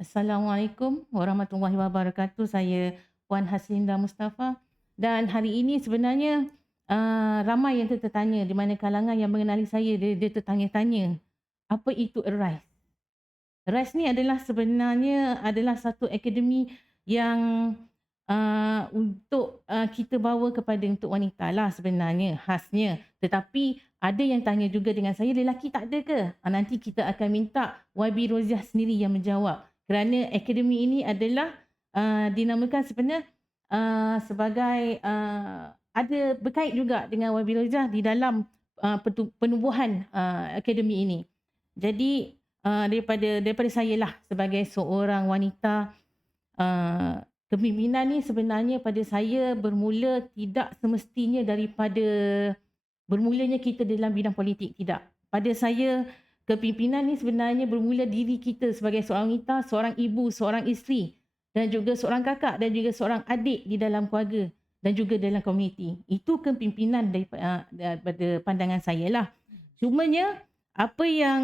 Assalamualaikum warahmatullahi wabarakatuh. Saya Puan Haslinda Mustafa dan hari ini sebenarnya ramai yang tertanya di mana kalangan yang mengenali saya dia tertanya-tanya apa itu ARISE. ARISE ni adalah sebenarnya adalah satu akademi yang untuk kita bawa kepada untuk wanita lah sebenarnya khasnya. Tetapi ada yang tanya juga dengan saya, lelaki tak ada ke? Nanti kita akan minta YB Roziah sendiri yang menjawab. Kerana akademi ini adalah dinamakan sebenarnya sebagai ada berkait juga dengan YB Roziah di dalam penubuhan akademi ini. Jadi daripada saya lah sebagai seorang wanita, kepimpinan ni sebenarnya pada saya bermula tidak semestinya daripada bermulanya kita dalam bidang politik, tidak. Pada saya, kepimpinan ni sebenarnya bermula diri kita sebagai seorang wanita, seorang ibu, seorang isteri dan juga seorang kakak dan juga seorang adik di dalam keluarga dan juga dalam komuniti. Itu kepimpinan daripada pandangan saya lah. Cumanya apa yang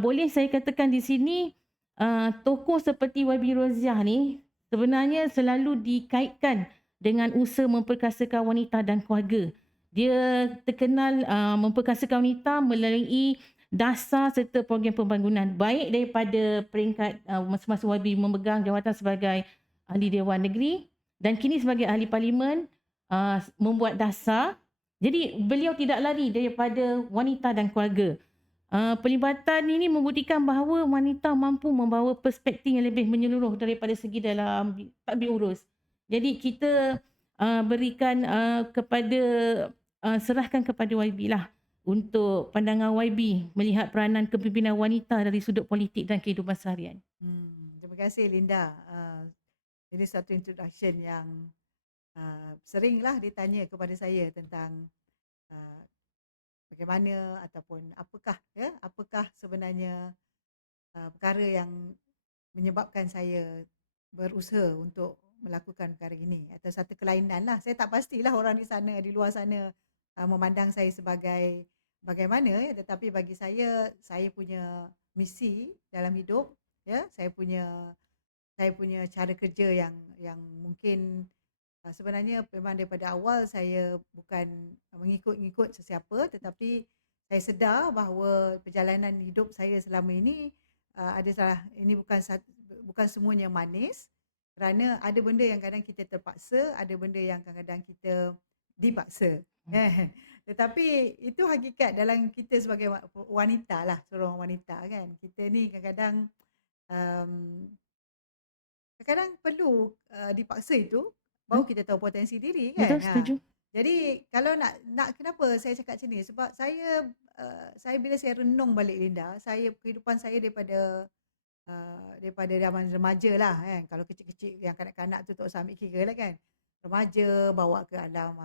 boleh saya katakan di sini, tokoh seperti YB Roziah ni sebenarnya selalu dikaitkan dengan usaha memperkasakan wanita dan keluarga. Dia terkenal memperkasakan wanita melalui dasar serta program pembangunan baik daripada peringkat masa-masa YB memegang jawatan sebagai ahli Dewan Negeri dan kini sebagai ahli parlimen, membuat dasar. Jadi beliau tidak lari daripada wanita dan keluarga. Pelibatan ini membuktikan bahawa wanita mampu membawa perspektif yang lebih menyeluruh daripada segi dalam tadbir urus. Jadi kita berikan kepada serahkan kepada YB lah untuk pandangan YB melihat peranan kepimpinan wanita dari sudut politik dan kehidupan seharian. Terima kasih Linda. Ini satu introduction yang seringlah ditanya kepada saya tentang bagaimana ataupun apakah sebenarnya perkara yang menyebabkan saya berusaha untuk melakukan perkara ini atau satu kelainan lah. Saya tak pastilah orang di sana, di luar sana memandang saya sebagai bagaimana ya, tetapi bagi saya punya misi dalam hidup, ya, saya punya cara kerja yang mungkin sebenarnya memang daripada awal saya bukan mengikut sesiapa, tetapi saya sedar bahawa perjalanan hidup saya selama ini ini bukan semuanya manis, kerana ada benda yang kadang kita terpaksa, ada benda yang kadang-kadang kita dipaksa. Tetapi itu hakikat dalam kita sebagai wanita lah, seorang wanita kan. Kita ni kadang-kadang perlu dipaksa itu baru kita tahu potensi diri kan. Betul, setuju. Jadi kalau nak kenapa saya cakap macam ni, sebab saya bila saya renung balik Linda, kehidupan saya daripada zaman remaja lah kan. Kalau kecil-kecil yang kanak-kanak tu tak usah ambil kira lah kan. Remaja bawa ke alam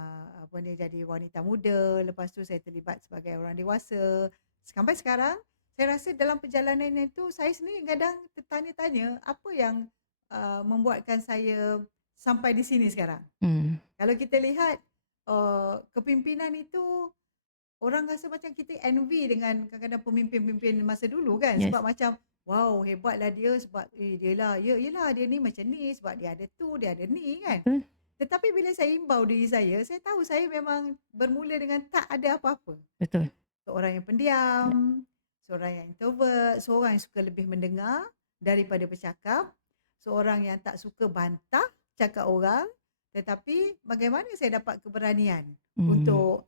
jadi wanita muda, lepas tu saya terlibat sebagai orang dewasa. Sampai sekarang saya rasa dalam perjalanan itu saya sendiri kadang tertanya-tanya apa yang membuatkan saya sampai di sini sekarang. Kalau kita lihat kepimpinan itu, orang rasa macam kita envy dengan kadang-kadang pemimpin-pemimpin masa dulu kan. Yes. Sebab macam wow, hebatlah dia sebab yelah dia ni macam ni sebab dia ada tu, dia ada ni kan. Tetapi bila saya imbau diri saya tahu saya memang bermula dengan tak ada apa-apa. Betul. Seorang yang pendiam, seorang yang introvert, seorang yang suka lebih mendengar daripada bercakap, seorang yang tak suka bantah cakap orang, tetapi bagaimana saya dapat keberanian untuk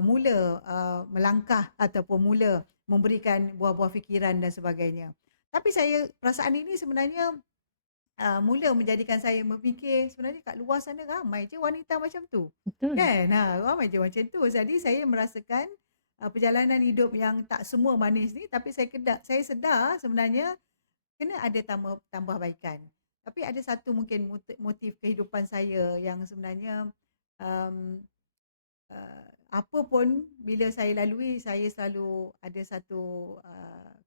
mula melangkah ataupun mula memberikan buah-buah fikiran dan sebagainya. Tapi perasaan ini sebenarnya mula menjadikan saya berfikir sebenarnya kat luar sana ramai je wanita macam tu. Betul. Kan? Ramai je macam tu. Jadi saya merasakan perjalanan hidup yang tak semua manis ni, tapi saya sedar sebenarnya kena ada tambahbaikan. Tapi ada satu mungkin motif kehidupan saya yang sebenarnya apa pun bila saya lalui, saya selalu ada satu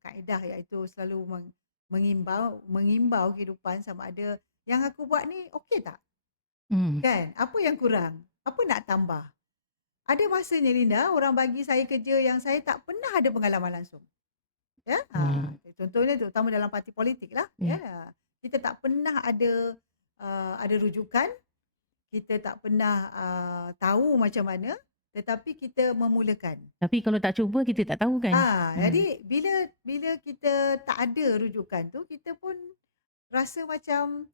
kaedah, iaitu selalu mengimbau kehidupan sama ada yang aku buat ni okey tak? Kan? Apa yang kurang? Apa nak tambah? Ada masanya Linda, orang bagi saya kerja yang saya tak pernah ada pengalaman langsung. Ya, contohnya terutama dalam parti politik lah. Ya, kita tak pernah ada rujukan, kita tak pernah tahu macam mana, tetapi kita memulakan. Tapi kalau tak cuba kita tak tahu kan? Jadi bila kita tak ada rujukan tu, kita pun rasa macam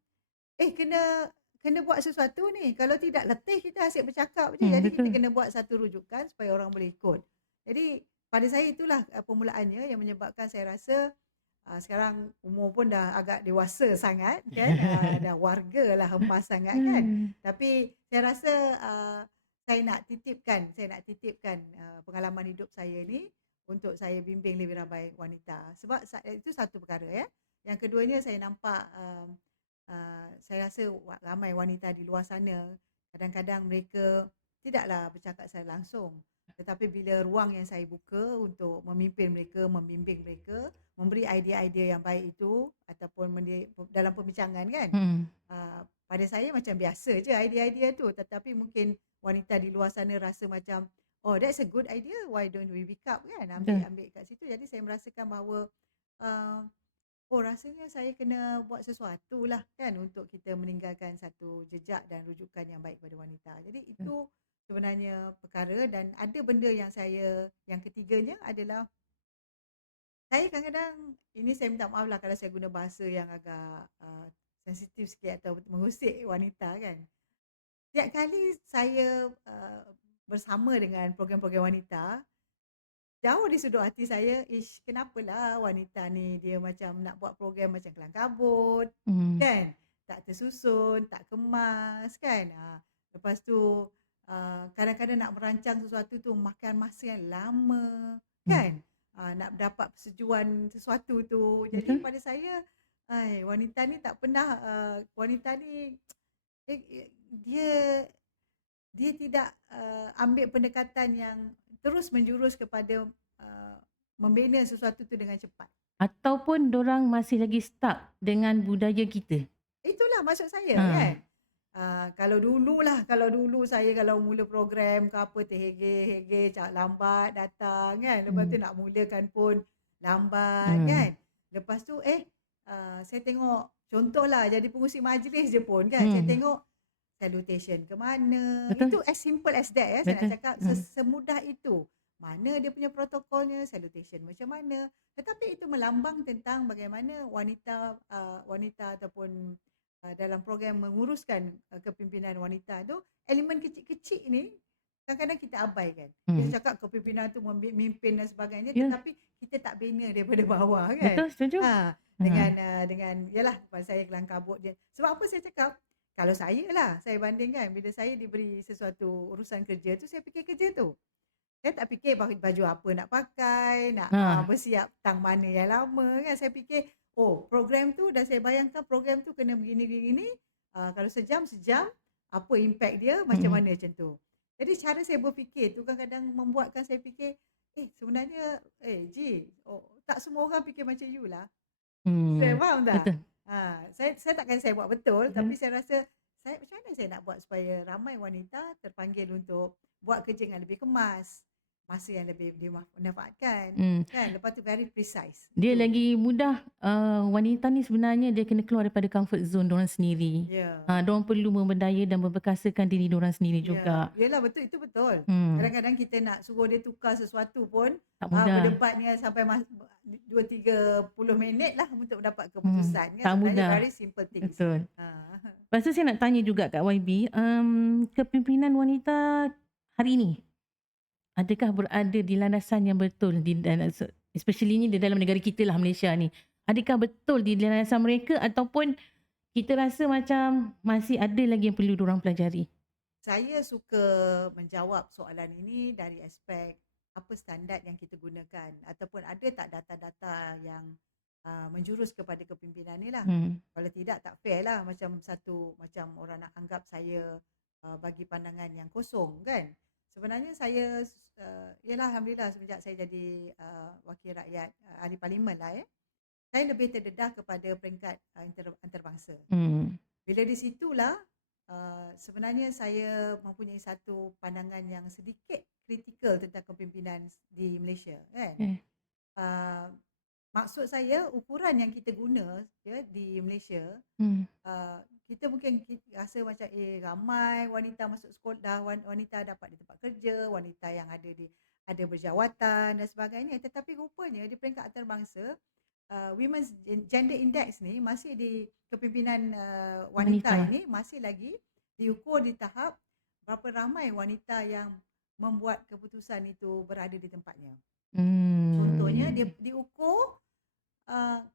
kena buat sesuatu ni. Kalau tidak letih kita asyik bercakap je. Jadi kita Betul. kena buat satu rujukan supaya orang boleh ikut. Jadi pada saya itulah permulaannya yang menyebabkan saya rasa sekarang umur pun dah agak dewasa sangat kan. Dah warga lah, hempas sangat kan. Tapi saya rasa saya nak titipkan pengalaman hidup saya ni untuk saya bimbing lebih ramai wanita. Sebab itu satu perkara ya. Yang keduanya saya nampak saya rasa ramai wanita di luar sana, kadang-kadang mereka tidaklah bercakap secara langsung. Tetapi bila ruang yang saya buka untuk memimpin mereka, membimbing mereka, memberi idea-idea yang baik itu ataupun dalam perbincangan kan, pada saya macam biasa je idea-idea tu. Tetapi mungkin wanita di luar sana rasa macam, oh that's a good idea, why don't we pick up kan, ambil kat situ. Jadi saya merasakan bahawa rasanya saya kena buat sesuatu lah kan untuk kita meninggalkan satu jejak dan rujukan yang baik pada wanita. Jadi itu sebenarnya perkara. Dan ada benda yang ketiganya adalah saya kadang-kadang, ini saya minta maaf lah kalau saya guna bahasa yang agak sensitif sikit atau mengusik wanita kan. Setiap kali saya bersama dengan program-program wanita, jauh di sudut hati saya, kenapalah wanita ni dia macam nak buat program macam kelang kabut, kan? Tak tersusun, tak kemas, kan? Lepas tu kadang-kadang nak merancang sesuatu tu makan masa yang lama, kan? Nak dapat persetujuan sesuatu tu. Jadi pada saya, wanita ni tak pernah, wanita ni dia tidak ambil pendekatan yang terus menjurus kepada membina sesuatu tu dengan cepat. Ataupun dorang masih lagi stuck dengan budaya kita. Itulah maksud saya kan. Kalau dulu saya kalau mula program ke apa, terhege-hege, lambat datang kan. Lepas tu nak mulakan pun lambat kan. Lepas tu saya tengok, contohlah jadi pengurusi majlis je pun kan. Saya tengok salutation ke mana. Betul. Itu as simple as that ya. Saya nak cakap semudah itu. Mana dia punya protokolnya, salutation macam mana. Tetapi itu melambang tentang bagaimana wanita ataupun dalam program menguruskan kepimpinan wanita tu, elemen kecil-kecil ni kadang-kadang kita abaikan. Kita cakap kepimpinan tu memimpin dan sebagainya, tetapi kita tak bina daripada bawah kan. Betul, setuju. Dengan yalah saya kelang kabut dia. Sebab apa saya cakap? Kalau saya bandingkan bila saya diberi sesuatu urusan kerja tu, saya fikir kerja tu. Saya tak fikir baju apa nak pakai, nak bersiap tang mana yang lama kan. Saya fikir program tu dah saya bayangkan program tu kena begini-begini. Kalau sejam, apa impact dia, macam mana macam tu. Jadi cara saya berfikir tu kadang-kadang membuatkan saya fikir, sebenarnya tak semua orang fikir macam you lah. Saya faham tak? Betul. Saya takkan saya buat betul, tapi saya rasa macam mana saya nak buat supaya ramai wanita terpanggil untuk buat kerja yang lebih kemas, masa yang lebih dimanfaatkan kan. Lepas tu very precise. Dia lagi mudah. Wanita ni sebenarnya dia kena keluar daripada comfort zone diorang sendiri. Diorang perlu memberdaya dan memperkasakan diri diorang sendiri juga. Yelah, betul, itu betul. Kadang-kadang kita nak suruh dia tukar sesuatu pun tak mudah. Berdebatnya sampai 2-30 minit lah untuk dapat keputusan kan. Tak mudah. Very simple things. Betul. Lepas tu saya nak tanya juga Kak YB, kepimpinan wanita hari ini adakah berada di landasan yang betul, especially ni di dalam negara kita lah, Malaysia ni. Adakah betul di landasan mereka ataupun kita rasa macam masih ada lagi yang perlu diorang pelajari? Saya suka menjawab soalan ini dari aspek apa standard yang kita gunakan, ataupun ada tak data-data yang menjurus kepada kepimpinan ni lah. Kalau tidak, tak fair lah. Macam orang nak anggap saya bagi pandangan yang kosong kan. Sebenarnya saya, alhamdulillah semenjak saya jadi wakil rakyat, ahli parlimen lah ya, saya lebih terdedah kepada peringkat antarabangsa. Bila di situlah sebenarnya saya mempunyai satu pandangan yang sedikit kritikal tentang kepimpinan di Malaysia kan. maksud saya ukuran yang kita guna ya di Malaysia, Hmm. kita mungkin rasa macam ramai wanita masuk sekolah, wanita dapat di tempat kerja, wanita yang ada berjawatan dan sebagainya, tetapi rupanya di peringkat antarabangsa, Women's Gender Index ni masih di kepimpinan wanita Wanita. ini masih lagi diukur di tahap berapa ramai wanita yang membuat keputusan itu berada di tempatnya. Contohnya dia Hmm. diukur,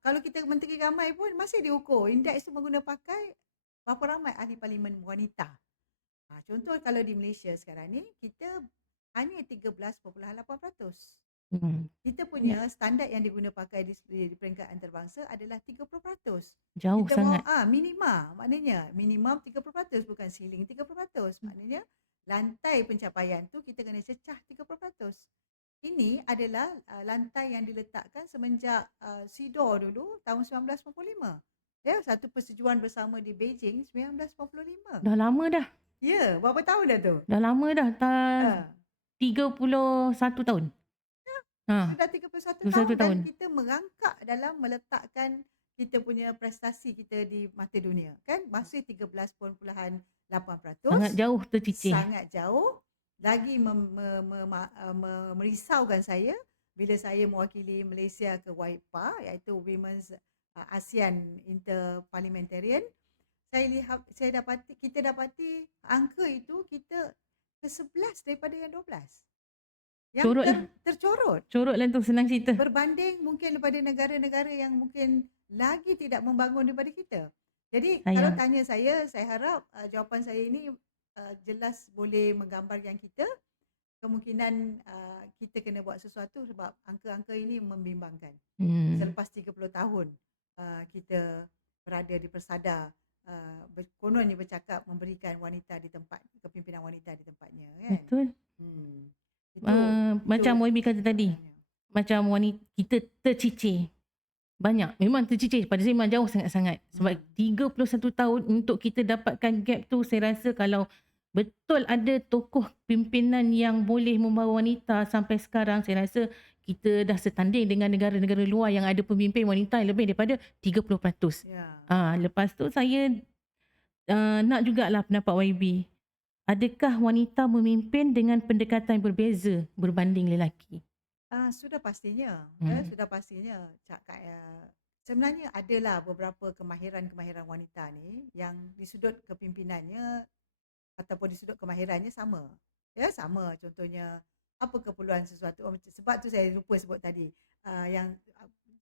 kalau kita menteri ramai pun masih diukur. Indeks tu mengguna pakai berapa ramai ahli parlimen wanita. Contoh kalau di Malaysia sekarang ni kita hanya 13.8%. Hmm. Kita Banyak. punya standard yang diguna pakai di peringkat antarabangsa adalah 30%. Jauh Kita sangat. mau minima, maknanya minimum 30%, bukan ceiling 30%. Maknanya lantai pencapaian tu kita kena cecah 30%. Ini adalah lantai yang diletakkan semenjak SIDOR dulu tahun 1945. Ya, satu persetujuan bersama di Beijing 1945. Dah lama dah. Ya, berapa tahun dah tu? Dah lama dah. Ha. 31 tahun. Sudah 31 tahun 31 dan tahun. kita merangkak dalam meletakkan kita punya prestasi kita di mata dunia, kan? Masih 13.8%. Sangat jauh tercicir. Sangat jauh. Lagi merisaukan saya bila saya mewakili Malaysia ke WIPA, iaitu Women's ASEAN Interparliamentarian. Kita dapati angka itu kita ke-11 daripada yang 12. Yang Corot lah. tercorot. Corot lah tu, senang cerita. Berbanding mungkin daripada negara-negara yang mungkin lagi tidak membangun daripada kita. Jadi Sayang. kalau tanya saya harap jawapan saya ini jelas boleh menggambarkan kita. Kemungkinan kita kena buat sesuatu sebab angka-angka ini membimbangkan. Selepas 30 tahun kita berada di persada, kononnya bercakap memberikan wanita di tempat, kepimpinan wanita di tempatnya, kan? Betul. Macam YB kata tadi, macam wanita kita tercicir. Banyak, memang tercicir. Pada saya memang jauh sangat-sangat. Sebab 31 tahun untuk kita dapatkan gap tu, saya rasa kalau betul ada tokoh pimpinan yang boleh membawa wanita sampai sekarang, saya rasa kita dah setanding dengan negara-negara luar yang ada pemimpin wanita yang lebih daripada 30%. Lepas tu saya nak jugalah pendapat YB. Adakah wanita memimpin dengan pendekatan yang berbeza berbanding lelaki? Sudah pastinya. Sudah pastinya. Sebenarnya adalah beberapa kemahiran-kemahiran wanita ni yang di sudut kepimpinannya ataupun di sudut kemahirannya sama. Ya, sama. Contohnya apa keperluan sesuatu. Sebab tu saya lupa sebut tadi. Yang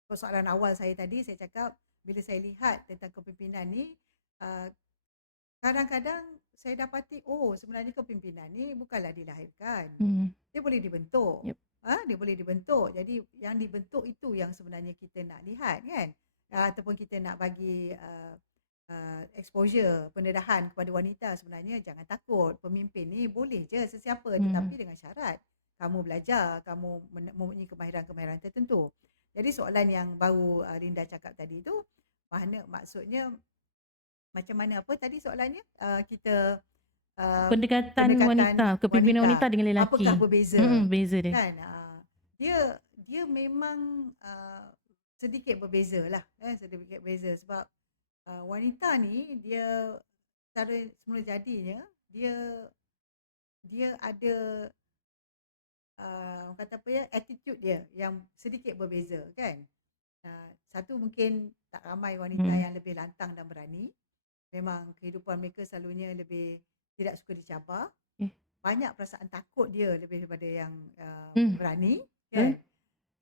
persoalan awal saya tadi, saya cakap bila saya lihat tentang kepimpinan ni, kadang-kadang saya dapati sebenarnya kepimpinan ni bukanlah dilahirkan. Dia boleh dibentuk. Yep. Dia boleh dibentuk. Jadi yang dibentuk itu yang sebenarnya kita nak lihat, kan? Ataupun kita nak bagi exposure, pendedahan kepada wanita. Sebenarnya jangan takut. Pemimpin ni boleh je sesiapa, tetapi dengan syarat kamu belajar, kamu mempunyai kemahiran-kemahiran tertentu. Jadi soalan yang baru Linda cakap tadi tu, maksudnya macam mana apa tadi soalannya? Kita pendekatan wanita, kepimpinan wanita dengan lelaki. Apakah berbeza? Beza dia. Kan? Dia memang sedikit berbeza lah. Sedikit berbeza sebab wanita ni dia secara semula jadinya dia ada kata apa ya, attitude dia yang sedikit berbeza, kan? Satu, mungkin tak ramai wanita yang lebih lantang dan berani. Memang kehidupan mereka selalunya lebih tidak suka dicabar. Banyak perasaan takut dia lebih daripada yang berani, kan?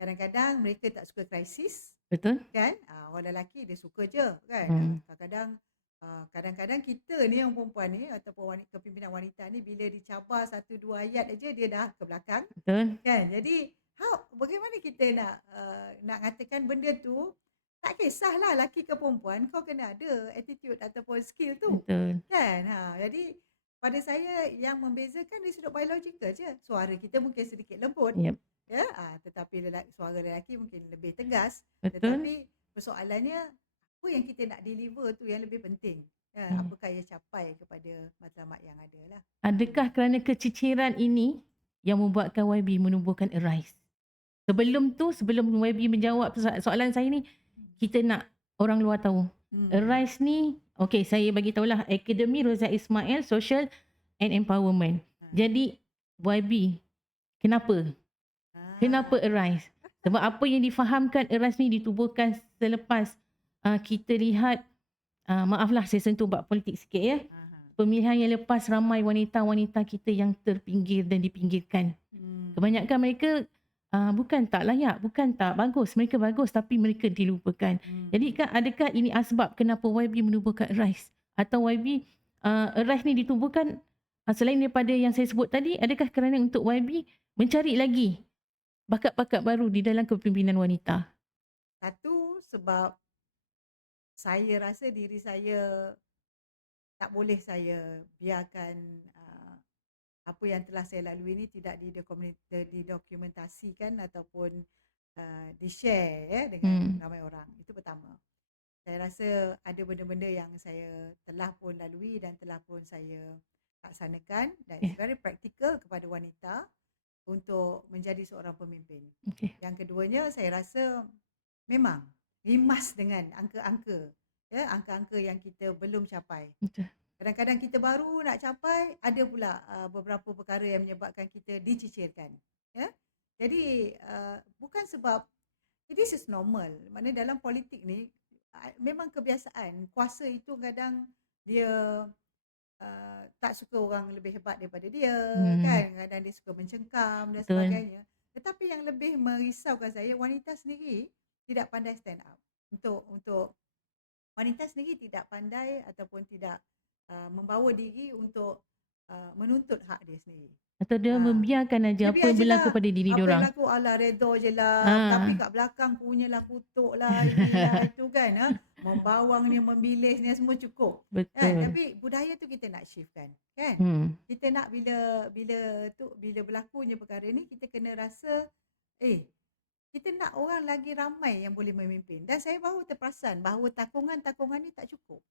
Kadang-kadang mereka tak suka krisis. Betul. Kan? Orang lelaki dia suka je, kan? Kadang-kadang kita ni yang perempuan ni ataupun kepimpinan wanita ni bila dicabar 1-2 ayat aja dia dah ke belakang. Betul. Kan? Jadi bagaimana kita nak katakan benda tu, tak kisahlah lelaki ke perempuan, kau kena ada attitude ataupun skill tu. Betul. Kan? Jadi pada saya yang membezakan dari sudut biologikal je. Suara kita mungkin sedikit lembut. Yep. Ya, tetapi suara lelaki mungkin lebih tegas. Betul. Tetapi persoalannya apa yang kita nak deliver tu yang lebih penting. Apakah yang capai kepada matlamat yang ada lah. Adakah kerana keciciran ini yang membuatkan YB menumbuhkan Arise? sebelum YB menjawab soalan saya ni, kita nak orang luar tahu. Arise ni, okey, saya bagi tahulah Akademi Rozak Ismail Social and Empowerment. Jadi YB, kenapa? Kenapa Arise? Sebab apa yang difahamkan Arise ni ditubuhkan selepas kita lihat, maaflah saya sentuh bab politik sikit ya. Pemilihan yang lepas ramai wanita-wanita kita yang terpinggir dan dipinggirkan. Kebanyakan mereka bukan tak layak, bukan tak bagus. Mereka bagus tapi mereka dilupakan. Jadi adakah ini asbab kenapa YB menubuhkan Arise? Atau YB, Arise ni ditubuhkan selain daripada yang saya sebut tadi, adakah kerana untuk YB mencari lagi bakat-bakat baru di dalam kepimpinan wanita? Satu, sebab saya rasa diri saya tak boleh saya biarkan apa yang telah saya lalui ini tidak didokumentasikan ataupun di-share dengan ramai orang. Itu pertama. Saya rasa ada benda-benda yang saya telah pun lalui dan telah pun saya laksanakan dan it's very practical kepada wanita untuk menjadi seorang pemimpin. Yang keduanya, saya rasa memang rimas dengan angka-angka, ya, angka-angka yang kita belum capai. Kadang-kadang kita baru nak capai, ada pula beberapa perkara yang menyebabkan kita dicicirkan. Ya? Jadi bukan sebab this is normal. Maknanya dalam politik ni memang kebiasaan. Kuasa itu kadang dia tak suka orang lebih hebat daripada dia, kan? Kadang dia suka mencengkam dan sebagainya. Tetapi yang lebih merisaukan saya, wanita sendiri tidak pandai stand up. Untuk wanita sendiri tidak pandai ataupun tidak membawa diri untuk menuntut hak dia sendiri. Atau dia membiarkan aja apa yang berlaku pada diri dia orang. Apa yang berlaku, alah redha je lah. Tapi kat belakang punyalah kutuk lah, inilah itu kan. Membawang ni, membilis ni semua cukup. Betul. Kan? Tapi budaya tu kita nak shiftkan. Kan? Kita nak bila berlakunya perkara ni, kita kena rasa, kita nak orang lagi ramai yang boleh memimpin. Dan saya baru terperasan bahawa takungan-takungan ni tak cukup.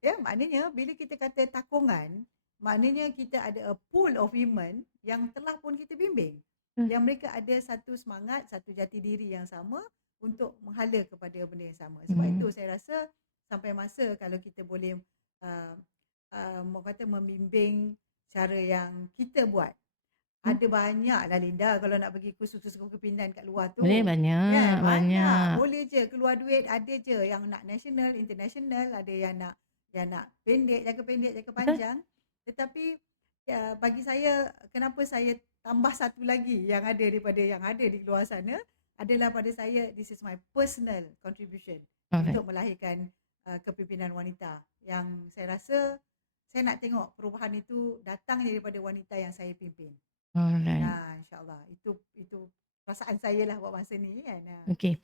Ya, maknanya bila kita kata takungan, maknanya kita ada a pool of women yang telah pun kita bimbing. Yang mereka ada satu semangat, satu jati diri yang sama untuk menghala kepada benda yang sama. Sebab itu saya rasa sampai masa kalau kita boleh membimbing cara yang kita buat. Ada banyak lah Linda kalau nak pergi kursus-kursus kepimpinan kat luar tu. Banyak. Kan? Banyak. Boleh je keluar duit, ada je yang nak national, international, ada yang nak pendek, jangka panjang. Tetapi bagi saya, kenapa saya tambah satu lagi yang ada daripada yang ada di luar sana adalah pada saya, this is my personal contribution untuk melahirkan kepimpinan wanita yang saya rasa saya nak tengok perubahan itu datang daripada wanita yang saya pimpin. Nah, insyaAllah itu perasaan saya lah buat masa ni kan. Okey.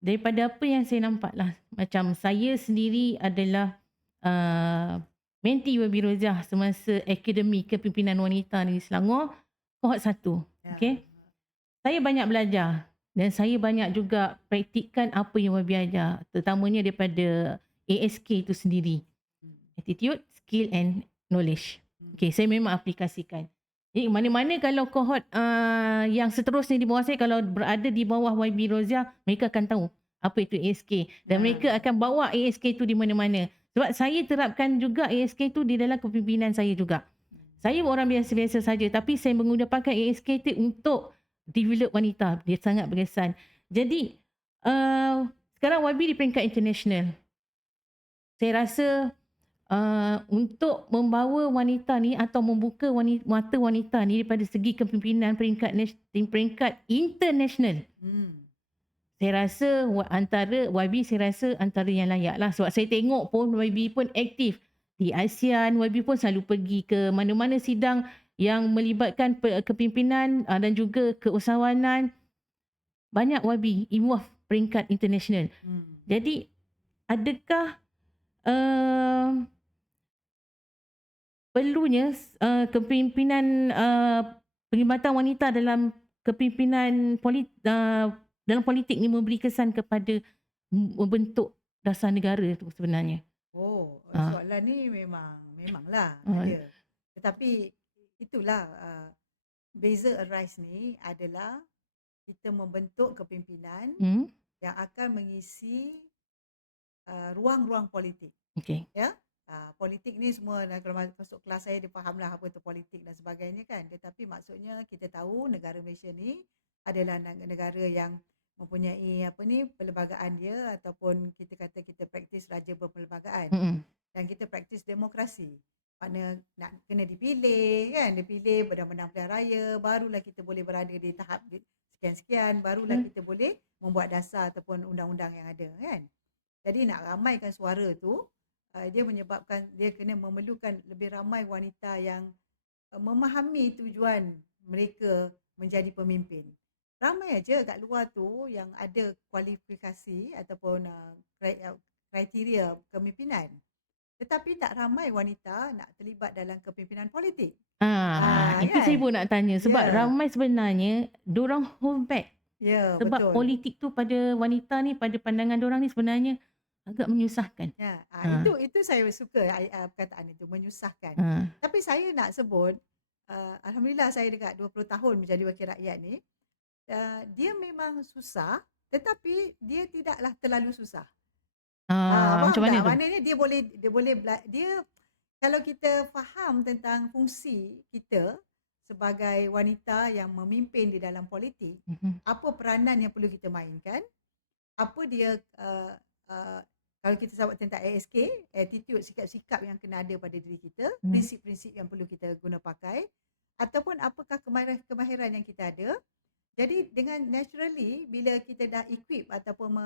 Daripada apa yang saya nampak lah, macam saya sendiri adalah menti YB Roziah semasa Akademi Kepimpinan Wanita di Selangor, kohort 1. Okay. Saya banyak belajar dan saya banyak juga praktikkan apa yang YB ajar, terutamanya daripada ASK itu sendiri. Attitude, Skill and Knowledge. Okay, saya memang aplikasikan. Jadi mana-mana kalau kohort yang seterusnya di bawah saya, kalau berada di bawah YB Roziah, mereka akan tahu apa itu ASK. Dan mereka akan bawa ASK itu di mana-mana. Sebab saya terapkan juga ASK itu di dalam kepimpinan saya juga. Saya orang biasa-biasa saja, tapi saya menggunakan ASK itu untuk develop wanita. Dia sangat berkesan. Jadi, sekarang YB di peringkat international. Saya rasa untuk membawa wanita ni atau membuka mata wanita ni daripada segi kepimpinan peringkat international. Saya rasa antara YB, saya rasa antara yang layak lah. Sebab saya tengok pun YB pun aktif di ASEAN. YB pun selalu pergi ke mana-mana sidang yang melibatkan kepimpinan dan juga keusahawanan. Banyak YB involve peringkat international. Jadi adakah perlunya kepimpinan penglibatan wanita dalam kepimpinan dalam politik ni memberi kesan kepada membentuk dasar negara tu sebenarnya? Soalan ni memanglah ada. Tetapi itulah beza arise ni adalah kita membentuk kepimpinan Hmm. yang akan mengisi ruang-ruang politik. Okey. Ya, politik ni semua kalau masuk kelas saya dia fahamlah apa tu politik dan sebagainya kan. Tetapi maksudnya kita tahu negara Malaysia ni adalah negara yang mempunyai perlembagaan dia, ataupun kita kata kita praktis raja berperlembagaan, Mm-mm. dan kita praktis demokrasi. Makna nak kena dipilih kan, dipilih menang pilihan raya, barulah kita boleh berada di tahap sekian-sekian, barulah kita boleh membuat dasar ataupun undang-undang yang ada kan. Jadi nak ramaikan suara tu, dia menyebabkan dia kena memerlukan lebih ramai wanita yang memahami tujuan mereka menjadi pemimpin. Ramai aja kat luar tu yang ada kualifikasi ataupun kriteria kepimpinan. Tetapi tak ramai wanita nak terlibat dalam kepimpinan politik. Itu saya kan? pun nak tanya. Sebab ramai sebenarnya diorang hold back. Ya, Sebab betul. politik tu pada wanita ni, pada pandangan diorang ni sebenarnya agak menyusahkan. Ya, itu saya suka perkataan itu, menyusahkan. Tapi saya nak sebut, alhamdulillah saya dekat 20 tahun menjadi wakil rakyat ni, dia memang susah, tetapi dia tidaklah terlalu susah. Macam mana tu? Maknanya dia kalau kita faham tentang fungsi kita sebagai wanita yang memimpin di dalam politik, apa peranan yang perlu kita mainkan, apa dia kalau kita sebut tentang ASK, attitude, sikap-sikap yang kena ada pada diri kita, prinsip-prinsip yang perlu kita guna pakai, ataupun apakah kemahiran yang kita ada. Jadi dengan naturally bila kita dah equip ataupun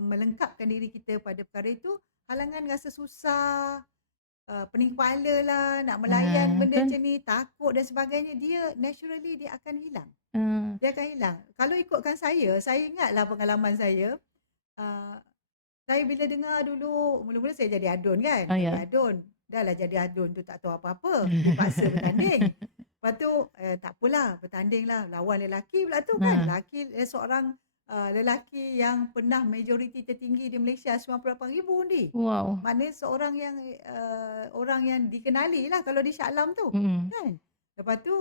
melengkapkan diri kita pada perkara itu, halangan rasa susah, pening kepala lah, nak melayan benda macam ni, takut dan sebagainya, dia naturally dia akan hilang. Dia akan hilang. Kalau ikutkan saya ingatlah pengalaman saya. Saya bila dengar dulu, mula-mula saya jadi adun kan. Jadi adun. Dah lah jadi adun tu tak tahu apa-apa. Dipaksa bertanding. Lepas tu tak apalah, bertanding lah. Lawan lelaki pula tu kan. Lelaki seorang lelaki yang pernah majoriti tertinggi di Malaysia, 98,000 undi. Wow. Maknanya seorang yang orang yang dikenali lah kalau di Shah Alam tu. Kan. Lepas tu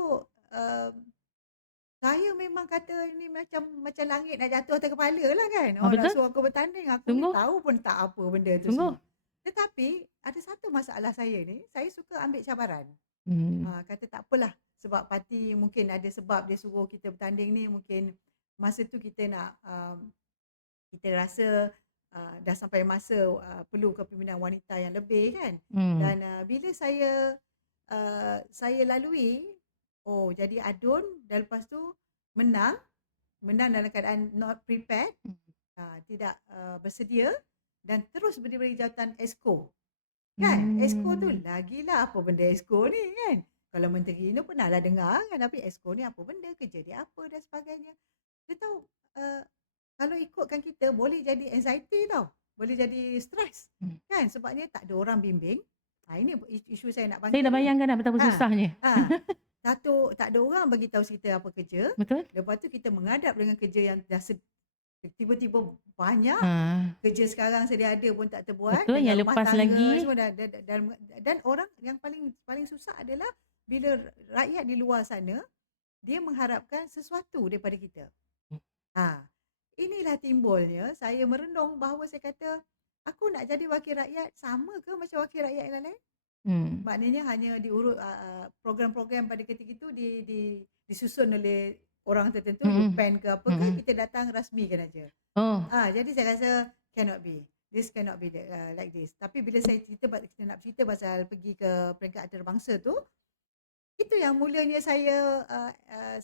saya memang kata ini macam langit nak jatuh atas kepala lah kan. Orang nak suruh aku bertanding, aku ni tahu pun tak apa benda tu semua. Tetapi ada satu masalah saya ni, saya suka ambil cabaran. Kata tak apalah, sebab parti mungkin ada sebab dia suruh kita bertanding ni, mungkin masa tu kita nak kita rasa dah sampai masa perlu kepimpinan wanita yang lebih kan. Dan bila saya lalui, jadi adun, dan lepas tu menang dalam keadaan not prepared, tidak bersedia, dan terus berdiri jawatan ESCO. Kan? ESCO tu lagilah apa benda ESCO ni kan. Kalau menteri ni pernah lah dengar kan, tapi ESCO ni apa benda, kerja dia apa dan sebagainya. Dia tahu kalau ikutkan kita boleh jadi anxiety tau. Boleh jadi stres. Kan? Sebabnya tak ada orang bimbing. Ini isu saya nak bangkit. Saya dah bayangkan dah betapa susahnya. Satu, tak ada orang bagi tahu kita apa kerja. Betul. Lepas tu kita menghadap dengan kerja yang dah tiba-tiba banyak. Kerja sekarang sedia ada pun tak terbuat. Betul, yang lepas lagi. Semua dan orang yang paling susah adalah bila rakyat di luar sana, dia mengharapkan sesuatu daripada kita. Inilah timbulnya saya merenung bahawa saya kata, aku nak jadi wakil rakyat sama ke macam wakil rakyat yang lain? Maknanya hanya diurut program-program pada ketika itu disusun oleh orang tertentu, PAN ke apa ke, kita datang rasmikan aja. Jadi saya rasa cannot be. This cannot be like this. Tapi bila kita nak cerita pasal pergi ke peringkat antarabangsa tu, itu yang mulanya saya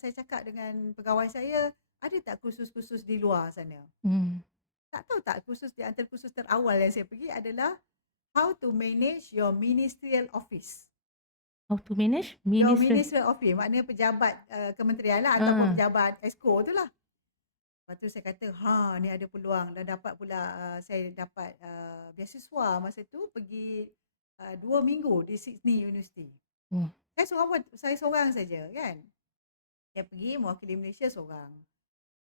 cakap dengan pegawai saya, ada tak kursus-kursus di luar sana? Tak tahu tak, kursus di antara kursus terawal yang saya pergi adalah how to manage your ministerial office. How to manage? Your ministerial office, maknanya pejabat kementerian lah, ataupun pejabat ESCO tu lah. Lepas tu saya kata, ni ada peluang. Dan dapat pula, saya dapat beasiswa masa tu pergi 2 minggu di Sydney University. Saya seorang saja kan. Saya pergi mewakili Malaysia seorang.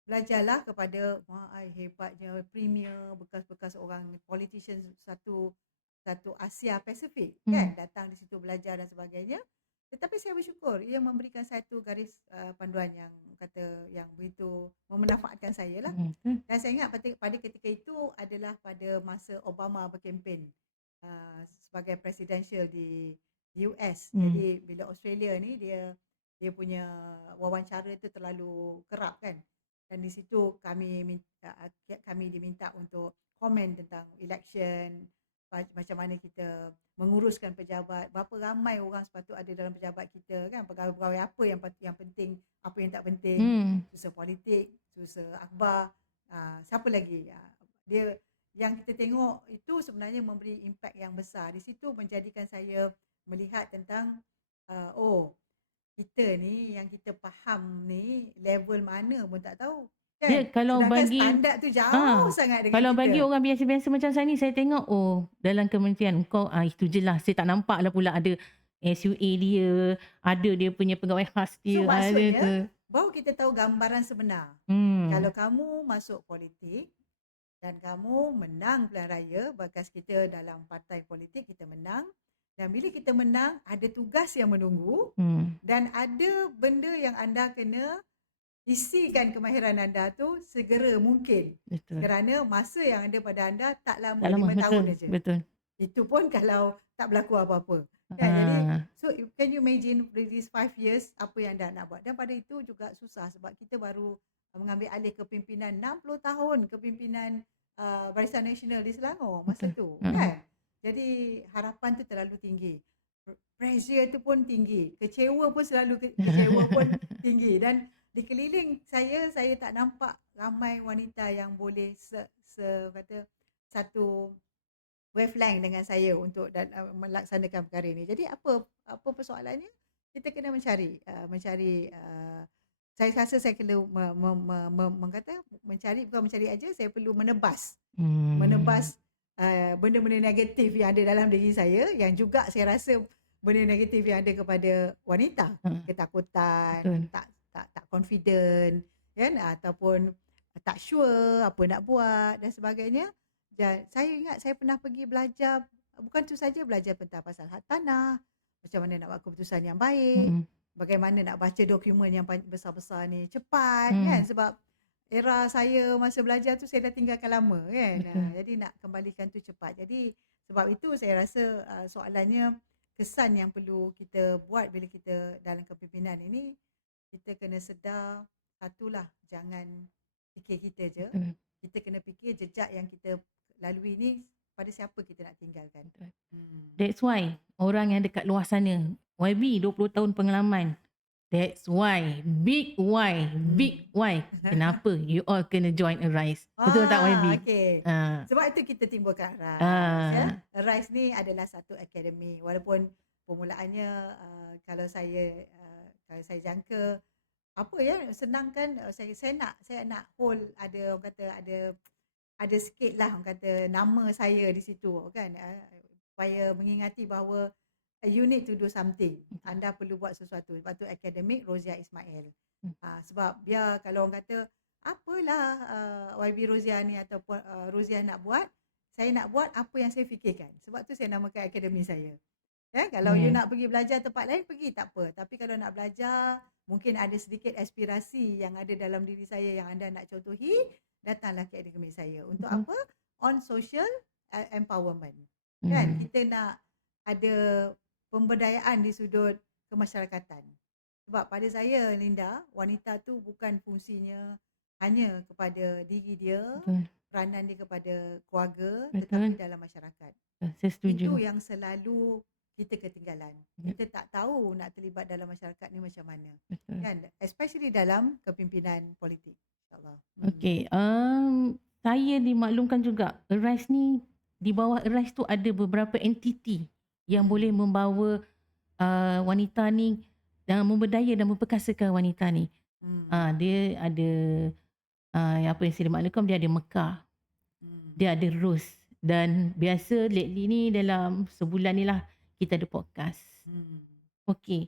Belajarlah kepada hebatnya premier, bekas-bekas orang politician satu Asia Pasifik kan, datang di situ belajar dan sebagainya. Tetapi saya bersyukur ia memberikan satu garis panduan yang kata yang begitu memanfaatkan saya lah. Dan saya ingat pada ketika itu adalah pada masa Obama berkempen sebagai presidential di US. Jadi bila Australia ni dia punya wawancara itu terlalu kerap kan. Dan di situ kami diminta untuk komen tentang election, macam mana kita menguruskan pejabat, berapa ramai orang sepatut ada dalam pejabat kita kan, pegawai-pegawai apa yang penting, apa yang tak penting, susah politik, susah akhbar, siapa lagi. Dia yang kita tengok itu sebenarnya memberi impak yang besar. Di situ menjadikan saya melihat tentang kita ni yang kita faham ni level mana pun tak tahu. Dia Kan? kalau Sedangkan bagi standard tu jauh sangat dengan kalau kita. bagi orang biasa-biasa macam saya ni, saya tengok dalam kementerian kau itu je lah, saya tak nampak lah pula ada SUA dia, ada dia punya pegawai khas dia, So ada maksudnya baru kita tahu gambaran sebenar. Kalau kamu masuk politik dan kamu menang pilihan raya, bekas kita dalam partai politik kita menang, dan bila kita menang ada tugas yang menunggu dan ada benda yang anda kena isikan kemahiran anda tu segera mungkin. Betul. Kerana masa yang ada pada anda tak lama, Tak lama, 5 tahun betul, aja. betul. Itu pun kalau tak berlaku apa-apa. Kan? Jadi, so can you imagine these 5 years apa yang anda nak buat? Dan pada itu juga susah sebab kita baru mengambil alih kepimpinan 60 tahun kepimpinan Barisan Nasional di Selangor masa tu. Kan? Jadi harapan tu terlalu tinggi. Pressure tu pun tinggi. Kecewa pun selalu kecewa pun tinggi. Dan di keliling saya tak nampak ramai wanita yang boleh kata satu wavelength dengan saya untuk melaksanakan perkara ini. Jadi apa persoalannya? Kita kena mencari saya rasa saya perlu mencari aja, saya perlu menebas benda-benda negatif yang ada dalam diri saya, yang juga saya rasa benda negatif yang ada kepada wanita, ketakutan, tak confident kan, ataupun tak sure apa nak buat dan sebagainya. Dan saya ingat saya pernah pergi belajar, bukan tu saja belajar tentang pasal hak tanah, macam mana nak buat keputusan yang baik, bagaimana nak baca dokumen yang besar-besar ni cepat kan, sebab era saya masa belajar tu saya dah tinggalkan lama kan. Jadi nak kembalikan tu cepat. Jadi sebab itu saya rasa soalannya kesan yang perlu kita buat bila kita dalam kepimpinan ini, kita kena sedar satulah, jangan fikir kita je. Kita kena fikir jejak yang kita lalui ni pada siapa kita nak tinggalkan. That's why orang yang dekat luar sana, YB 20 tahun pengalaman. That's why, big why. Kenapa you all kena join Arise? Betul tak YB? Okay. Sebab itu kita timbulkan Arise. Ya? Arise ni adalah satu akademi. Walaupun permulaannya kalau saya jangka apa ya, senang kan, saya nak hold ada orang kata ada sikit lah orang kata nama saya di situ kan, supaya mengingati bahawa you need to do something. Anda perlu buat sesuatu. Sebab tu akademik Rozia Ismail. Sebab biar kalau orang kata apalah YB Rozia ni ataupun Rozia nak buat, saya nak buat apa yang saya fikirkan. Sebab tu saya namakan akademi saya. Kalau you nak pergi belajar tempat lain, pergi tak apa. Tapi kalau nak belajar, mungkin ada sedikit aspirasi yang ada dalam diri saya yang anda nak contohi, datanglah ke akademi saya. Untuk apa? On social empowerment. Kan? Kita nak ada pemberdayaan di sudut kemasyarakatan. Sebab pada saya, Linda, wanita tu bukan fungsinya hanya kepada diri dia, peranan dia kepada keluarga, tetapi dalam masyarakat. Saya setuju. Itu yang selalu kita ketinggalan. Kita tak tahu nak terlibat dalam masyarakat ni macam mana. Kan? Especially dalam kepimpinan politik. InsyaAllah. Okay. Saya dimaklumkan juga, Arise ni, di bawah Arise tu ada beberapa entiti yang boleh membawa wanita ni dan memberdaya dan memperkasakan wanita ni. Dia ada apa yang saya maklumkan, dia ada Mekah, dia ada Rus, dan biasa lately ni dalam sebulan ni lah kita ada podcast. Okay.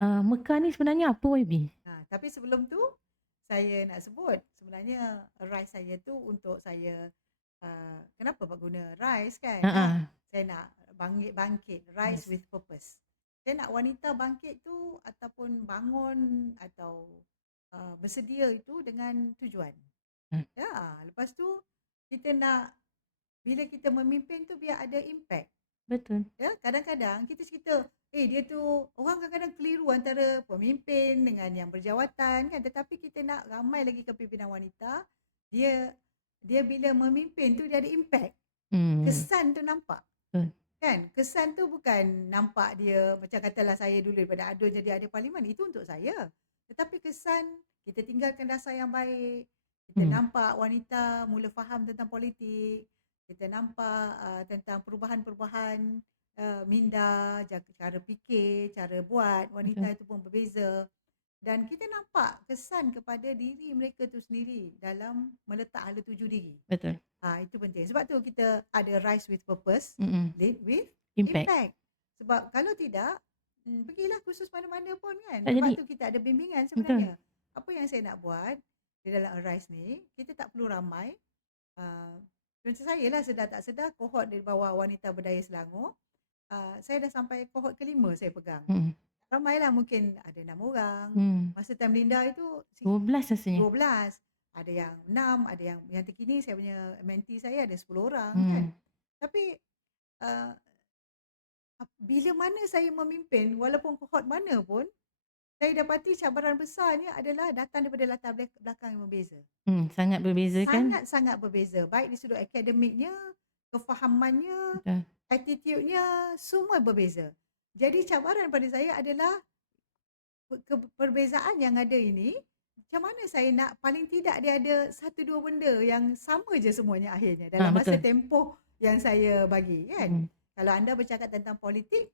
Mekah ni sebenarnya apa YB? Tapi sebelum tu saya nak sebut sebenarnya Rise saya tu untuk saya kenapa Pak guna Rise kan? Saya nak bangkit Rise with purpose. saya nak wanita bangkit tu ataupun bangun atau bersedia itu dengan tujuan. Hmm. Ya, lepas tu kita nak bila kita memimpin tu biar ada impact. Betul. Ya, kadang-kadang kita cerita, dia tu orang kadang-kadang keliru antara pemimpin dengan yang berjawatan kan, tetapi kita nak ramai lagi kepimpinan wanita, dia bila memimpin tu dia ada impact. Kesan tu nampak. Kan? Kesan tu bukan nampak dia macam katalah saya dulu daripada ADUN jadi ada parlimen, itu untuk saya. Tetapi kesan kita tinggalkan dasar yang baik, kita nampak wanita mula faham tentang politik, kita nampak tentang perubahan-perubahan minda, cara fikir, cara buat wanita itu pun berbeza. Dan kita nampak kesan kepada diri mereka tu sendiri dalam meletak hala tuju diri. Betul. Itu penting. Sebab tu kita ada rise with purpose, lead with Impact. Sebab kalau tidak, pergilah kursus mana-mana pun kan. Tak Sebab jadi. tu kita ada bimbingan sebenarnya. Apa yang saya nak buat di dalam Arise ni, kita tak perlu ramai. Macam saya lah, sedar tak sedar, kohort di bawah Wanita Berdaya Selangor, saya dah sampai kohort kelima saya pegang. Ramailah, mungkin ada 6 orang. Masa time Linda itu 12 rasanya. 12. Ada yang 6, ada yang terkini saya punya mentee saya ada 10 orang kan. Tapi bila mana saya memimpin, walaupun kohort mana pun, saya dapati cabaran besarnya adalah datang daripada latar belakang yang berbeza. Sangat berbeza kan? Sangat-sangat berbeza. Baik di sudut akademiknya, kefahamannya, attitude-nya, semua berbeza. Jadi cabaran pada saya adalah perbezaan yang ada ini, macam mana saya nak paling tidak dia ada 1-2 benda yang sama je semuanya akhirnya dalam masa tempoh yang saya bagi kan. Kalau anda bercakap tentang politik,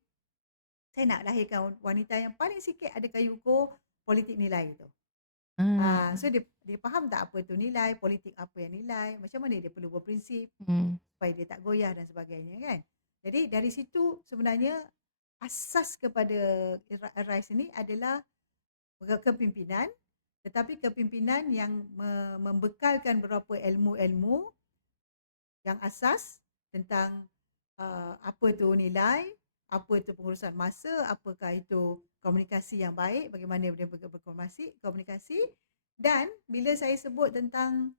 saya nak lahirkan wanita yang paling sikit ada kayu ukur politik nilai itu. So dia faham tak apa tu nilai, politik apa yang nilai, macam mana dia perlu berprinsip supaya dia tak goyah dan sebagainya kan. Jadi dari situ sebenarnya asas kepada Arise ini adalah kepimpinan, tetapi kepimpinan yang membekalkan beberapa ilmu-ilmu yang asas tentang apa tu nilai, apa itu pengurusan masa, apakah itu komunikasi yang baik, bagaimana dia berkomunikasi. Dan bila saya sebut tentang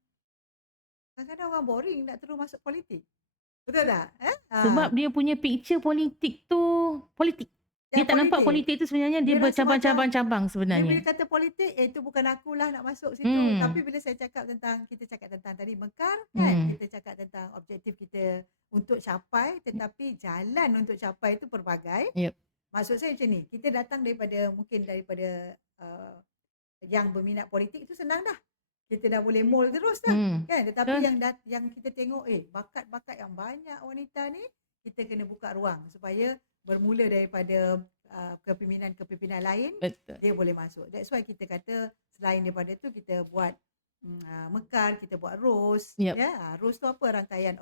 kadang-kadang orang boring nak terus masuk politik. Betul tak? Sebab dia punya picture politik tu politik. Dia tak nampak politik tu sebenarnya dia bercabang-cabang sebenarnya. Dia bila kata politik, itu bukan akulah nak masuk situ. Tapi bila saya cakap tentang, kita cakap tentang tadi Mekar kan, kita cakap tentang objektif kita untuk capai, tetapi jalan untuk capai itu pelbagai. Maksud saya macam ni, kita datang mungkin daripada yang berminat politik itu senang dah. Kita dah boleh mold terus dah kan. Tetapi yang kita tengok bakat-bakat yang banyak wanita ni, kita kena buka ruang supaya bermula daripada kepimpinan lain. Betul. Dia boleh masuk. That's why kita kata selain daripada tu kita buat Mekar, kita buat ROSE. ROSE tu apa? Rangkaian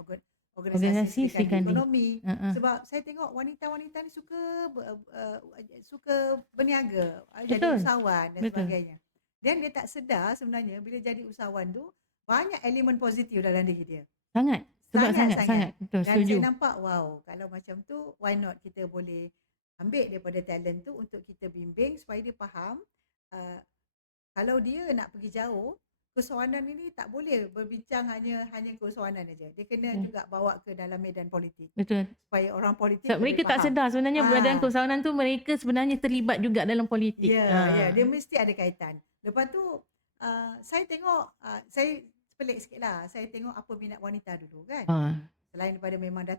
organisasi Serikat Ekonomi. Sebab saya tengok wanita-wanita ni suka berniaga, jadi usahawan dan sebagainya. Dan dia tak sedar sebenarnya bila jadi usahawan tu banyak elemen positif dalam diri dia. Sangat. Sangat. Betul, dan saya nampak kalau macam tu, why not kita boleh ambil daripada talent tu untuk kita bimbing supaya dia faham kalau dia nak pergi jauh, keusahawanan ini tak boleh berbincang hanya keusahawanan aja. Dia kena juga bawa ke dalam medan politik. Betul. Supaya orang politik mereka tak sedar sebenarnya badan keusahawanan tu mereka sebenarnya terlibat juga dalam politik. Dia mesti ada kaitan. Lepas tu saya tengok saya pelik sikit lah. Saya tengok apa minat wanita dulu kan. Selain daripada memang dah